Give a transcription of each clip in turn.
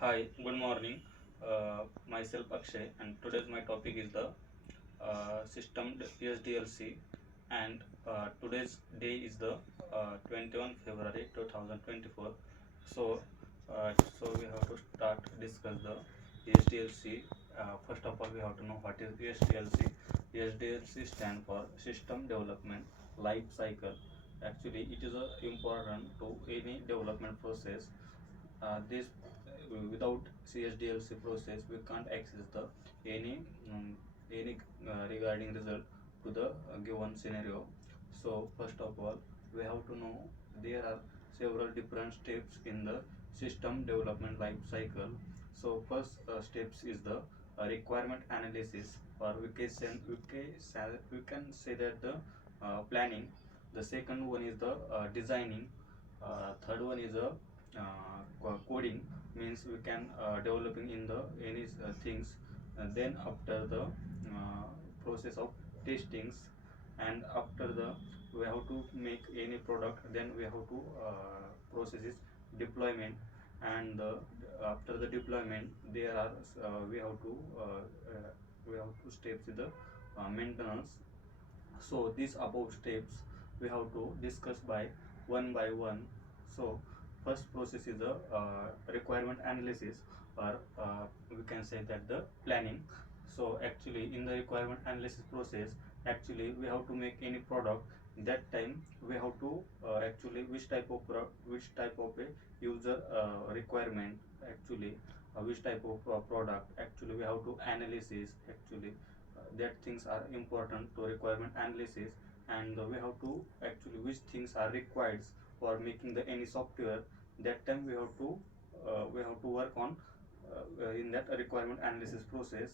Hi, good morning. Myself Akshay, and today's my topic is the system Sdlc, and today's day is the 21 February 2024. So, so we have to start discuss the Sdlc. First of all, we have to know what is Sdlc. Sdlc stand for System Development Life Cycle. Actually, it is important to any development process. This without CSDLC process, we can't access the any um, any regarding result to the given scenario. So first of all, we have to know there are several different steps in the system development life cycle. So first steps is the requirement analysis, or we can say that the planning. The second one is the designing. Third one is a coding, means we can developing in the any things. Then after the process of testings, and after the we have to make any product, then we have to process is deployment. And after the deployment, there are we have to steps with the maintenance. So these above steps we have to discuss by one. So first process is the requirement analysis, or we can say that the planning. So actually in the requirement analysis process, actually we have to make any product. That time we have to actually which type of a user requirement, actually which type of product, actually we have to analysis. Actually that things are important to requirement analysis. And we have to actually which things are required for making the any software. That time we have to work on in that requirement analysis process.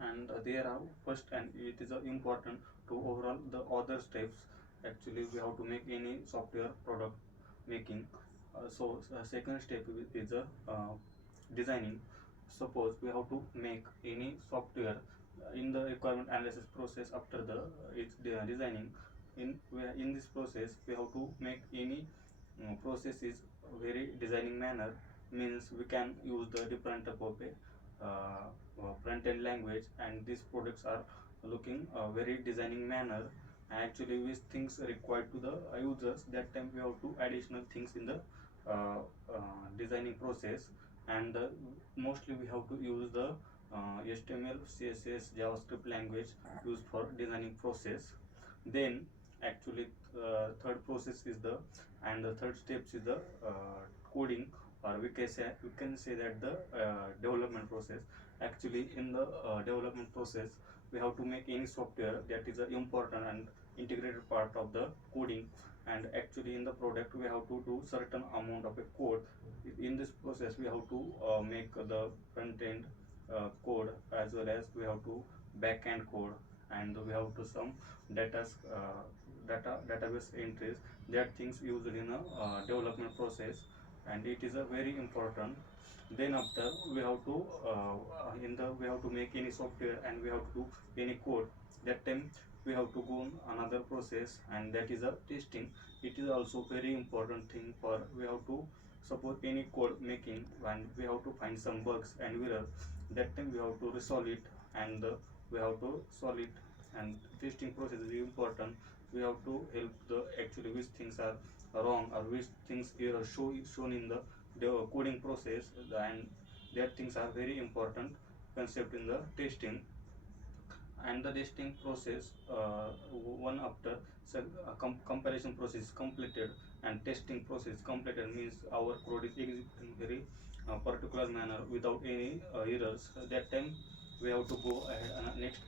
And there are first, and it is important to overall the other steps. Actually we have to make any software product making. Second step is designing. Suppose we have to make any software in the requirement analysis process. After the designing, in this process we have to make any process is very designing manner. Means we can use the different type of front end language, and these products are looking very designing manner. Actually which things required to the users. That time we have to additional things in the designing process. And mostly we have to use the HTML, CSS, JavaScript language used for designing process. Then actually third process is the, and the third steps is the coding, or we can say that the development process. Actually in the development process, we have to make any software. That is an important and integrated part of the coding. And actually in the product we have to do certain amount of a code. In this process we have to make the front end code, as well as we have to back end code. And we have to some data database entries. That things used in a development process, and it is a very important. Then after we have to we have to make any software, and we have to do any code. That time we have to go on another process, and that is a testing. It is also very important thing. For we have to support any code making, and we have to find some bugs and error. That time we have to resolve it, and we have to solve it. And testing process is important. We have to help the actually which things are wrong, or which things error shown in the coding process. And that things are very important concept in the testing. And the testing process, one after comparison process completed and testing process completed, means our code is executing very particular manner without any errors. That time we have to go ahead and next.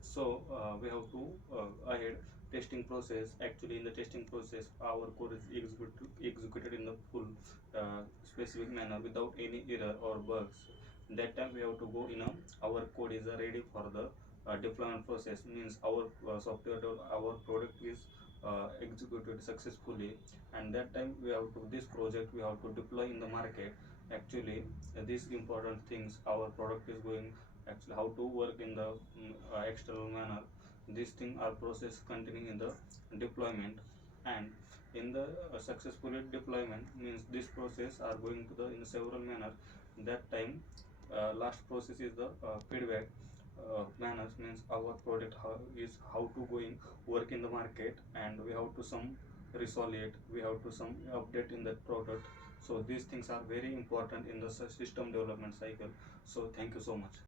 So we have to ahead testing process. Actually in the testing process, our code is executed in the full specific manner without any error or bugs. That time we have to go in a our code is ready for the deployment process. Means our our product is executed successfully. And that time we have to this project we have to deploy in the market. Actually these important things, our product is going actually how to work in the external manner. These things are process continuing in the deployment. And in the successful deployment, means this process are going to the in several manner. that time. Last process is the feedback. Manners means our product how to going work in the market, and we have to some resolve it, we have to some update in that product. So these things are very important in the system development cycle. So thank you so much.